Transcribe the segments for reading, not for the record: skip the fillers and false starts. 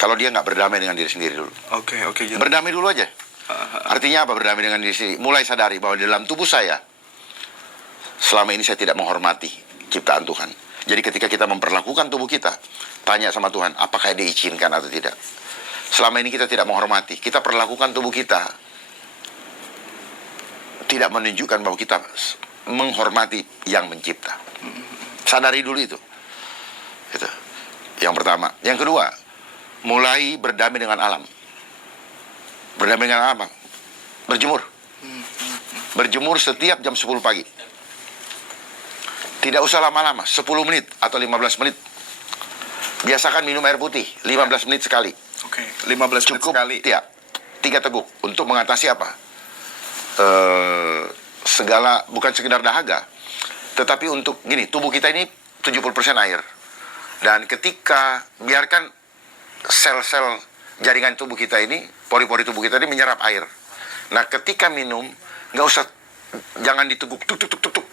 Kalau dia nggak berdamai dengan diri sendiri dulu. Oke. Berdamai dulu aja. Artinya apa berdamai dengan diri sendiri? Mulai sadari bahwa di dalam tubuh saya, selama ini saya tidak menghormati ciptaan Tuhan. Jadi ketika kita memperlakukan tubuh kita, tanya sama Tuhan, apakah diizinkan atau tidak. Selama ini kita tidak menghormati, kita perlakukan tubuh kita, tidak menunjukkan bahwa kita menghormati yang mencipta. Sadari dulu itu. Itu yang pertama. Yang kedua, mulai berdamai dengan alam. Berdamai dengan alam. Berjemur. Berjemur setiap jam 10 pagi. Tidak usah lama-lama, 10 menit atau 15 menit. Biasakan minum air putih 15 menit sekali. Oke, 15 menit sekali. Ya, 3 teguk untuk mengatasi apa? Segala, bukan sekedar dahaga, tetapi untuk gini, tubuh kita ini 70% air. Dan ketika biarkan sel-sel jaringan tubuh kita ini, pori-pori tubuh kita ini menyerap air. Nah, ketika minum, nggak usah, jangan diteguk, tuk.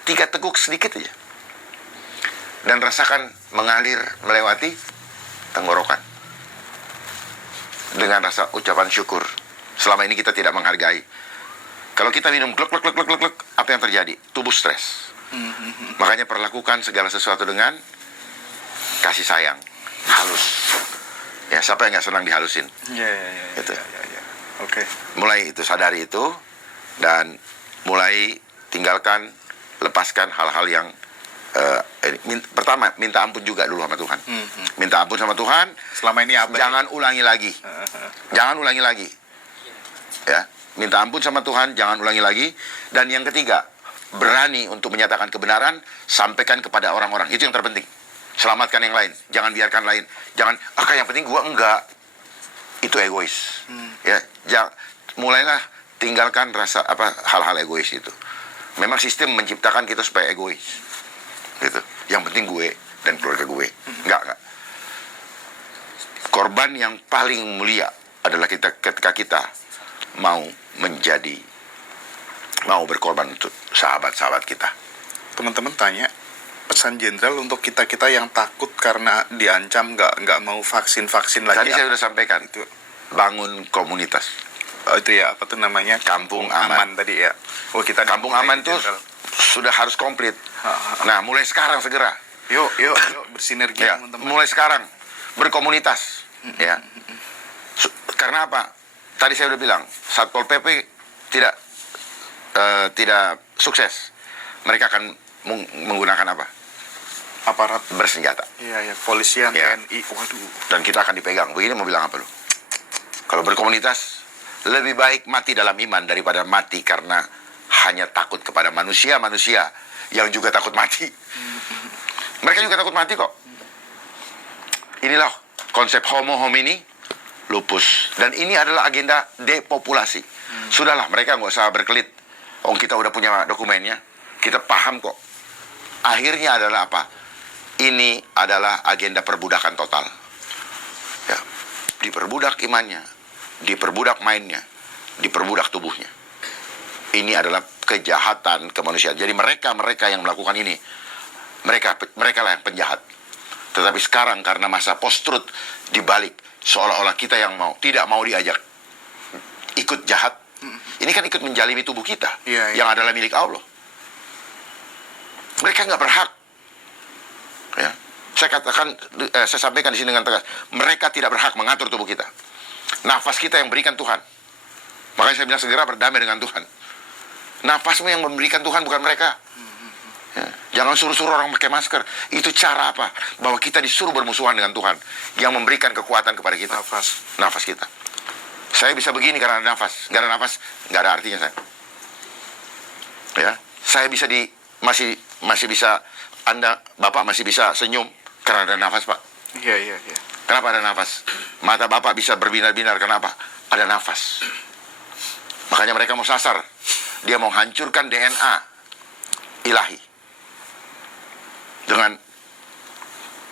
3 teguk sedikit aja. Dan rasakan mengalir melewati tenggorokan. Dengan rasa ucapan syukur. Selama ini kita tidak menghargai. Kalau kita minum glek, apa yang terjadi? Tubuh stres. Makanya perlakukan segala sesuatu dengan kasih sayang, halus. Ya, siapa yang nggak senang dihalusin? Gitu. Oke. Mulai itu, sadari itu, dan mulai tinggalkan, lepaskan hal-hal yang pertama, minta ampun juga dulu sama Tuhan. Minta ampun sama Tuhan. Selama ini apa? Jangan ulangi lagi. Jangan ulangi lagi. Ya, minta ampun sama Tuhan, jangan ulangi lagi. Dan yang ketiga, berani untuk menyatakan kebenaran, sampaikan kepada orang-orang. Itu yang terpenting. Selamatkan yang lain, jangan biarkan lain. Jangan, yang penting gua enggak. Itu egois. Ya, mulailah tinggalkan rasa hal-hal egois itu. Memang sistem menciptakan kita supaya egois. Gitu. Yang penting gue dan keluarga gue. Enggak. Korban yang paling mulia adalah ketika kita mau berkorban untuk sahabat-sahabat kita. Teman-teman tanya, pesan jenderal untuk kita yang takut karena diancam nggak mau vaksin lagi. Tadi saya sudah sampaikan itu, bangun komunitas. Itu ya, apa tuh namanya? Kampung aman tadi ya. Oh, kita kampung aman tuh sudah harus komplit. Nah, mulai sekarang segera. Yuk bersinergi Ya, teman-teman. mulai sekarang berkomunitas. Ya. Karena apa? Tadi saya udah bilang, Satpol PP tidak sukses. Mereka akan menggunakan apa? Aparat bersenjata. Iya, polisian, ya. TNI. Waduh. Dan kita akan dipegang. Begini mau bilang apa lu? Kalau berkomunitas, lebih baik mati dalam iman daripada mati karena hanya takut kepada manusia yang juga takut mati. Mereka juga takut mati kok. Inilah konsep homo homini lupus. Dan ini adalah agenda depopulasi. Sudahlah, mereka nggak usah berkelit. Kita udah punya dokumennya. Kita paham kok. Akhirnya adalah apa? Ini adalah agenda perbudakan total. Ya, diperbudak imannya, diperbudak mainnya, diperbudak tubuhnya. Ini adalah kejahatan kemanusiaan. Jadi mereka yang melakukan ini, mereka lah yang penjahat. Tetapi sekarang karena masa post-truth dibalik, seolah-olah kita yang tidak mau diajak ikut jahat. Ini kan ikut menjalimi tubuh kita yang adalah milik Allah. Mereka nggak berhak. Ya, saya sampaikan di sini dengan tegas, mereka tidak berhak mengatur tubuh kita. Nafas kita yang berikan Tuhan. Makanya saya bilang segera berdamai dengan Tuhan. Nafasmu yang memberikan Tuhan, bukan mereka. Ya, jangan suruh-suruh orang pakai masker. Itu cara apa? Bahwa kita disuruh bermusuhan dengan Tuhan yang memberikan kekuatan kepada kita. Nafas kita. Saya bisa begini karena ada nafas. Nggak ada nafas, nggak ada artinya saya. Ya, saya bisa masih bisa, Bapak masih bisa senyum karena ada nafas, Pak. Iya. Kenapa ada nafas? Mata Bapak bisa berbinar-binar, kenapa? Ada nafas. Makanya mereka mau sasar. Dia mau hancurkan DNA ilahi dengan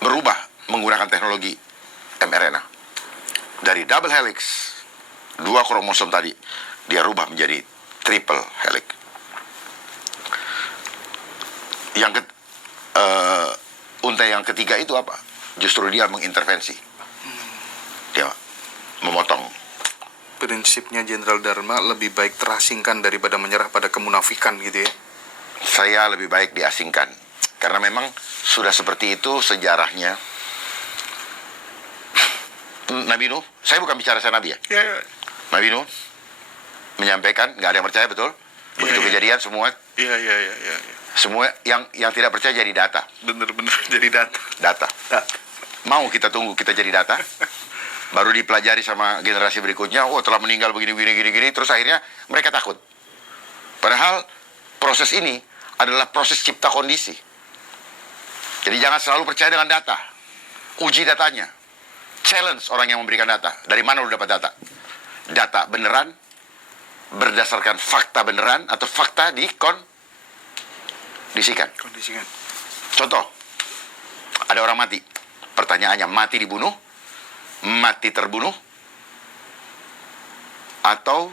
berubah menggunakan teknologi mRNA. Dari double helix, 2 kromosom tadi, dia rubah menjadi triple helix. Unta yang ketiga itu apa? Justru dia mengintervensi. memotong. Prinsipnya Jenderal Dharma lebih baik terasingkan daripada menyerah pada kemunafikan gitu ya. Saya lebih baik diasingkan. Karena memang sudah seperti itu sejarahnya. Nabi Nuh, saya bukan bicara saya Nabi ya. Ya, Nabi Nuh menyampaikan, nggak ada yang percaya, betul? Begitu kejadian semua iya. semua yang tidak percaya jadi data. Bener-bener jadi data. Mau kita tunggu kita jadi data? Baru dipelajari sama generasi berikutnya, oh telah meninggal begini, terus akhirnya mereka takut. Padahal proses ini adalah proses cipta kondisi. Jadi jangan selalu percaya dengan data. Uji datanya. Challenge orang yang memberikan data. Dari mana lu dapat data? Data beneran, berdasarkan fakta beneran, atau fakta dikondisikan. Kondisikan. Contoh, ada orang mati. Pertanyaannya, mati dibunuh, mati terbunuh, atau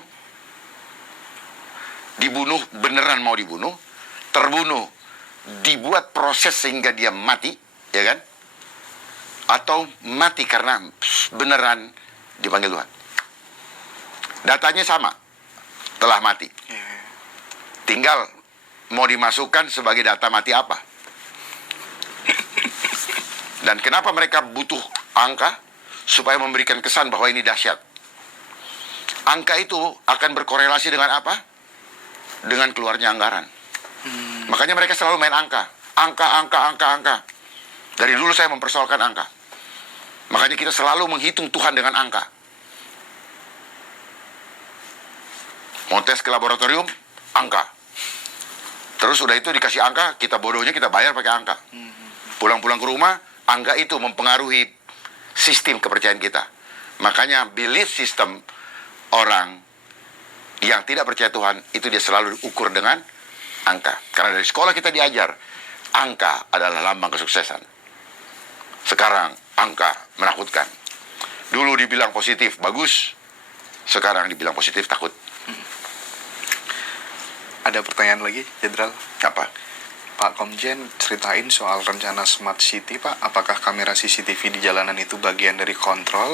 dibunuh beneran mau dibunuh, terbunuh dibuat proses sehingga dia mati, ya kan? Atau mati karena beneran dipanggil Tuhan. Datanya sama, telah mati. Tinggal mau dimasukkan sebagai data mati apa. Dan kenapa mereka butuh angka? Supaya memberikan kesan bahwa ini dahsyat. Angka itu akan berkorelasi dengan apa? Dengan keluarnya anggaran. Makanya mereka selalu main angka. Angka. Dari dulu saya mempersoalkan angka. Makanya kita selalu menghitung Tuhan dengan angka. Mau tes ke laboratorium, angka. Terus udah itu dikasih angka, kita bodohnya kita bayar pakai angka. Pulang-pulang ke rumah, angka itu mempengaruhi sistem kepercayaan kita. Makanya belief system orang yang tidak percaya Tuhan itu dia selalu diukur dengan angka. Karena dari sekolah kita diajar angka adalah lambang kesuksesan. Sekarang angka menakutkan. Dulu dibilang positif bagus, sekarang dibilang positif takut. Ada pertanyaan lagi, Jenderal? Apa? Pak Komjen, ceritain soal rencana Smart City, Pak. Apakah kamera CCTV di jalanan itu bagian dari kontrol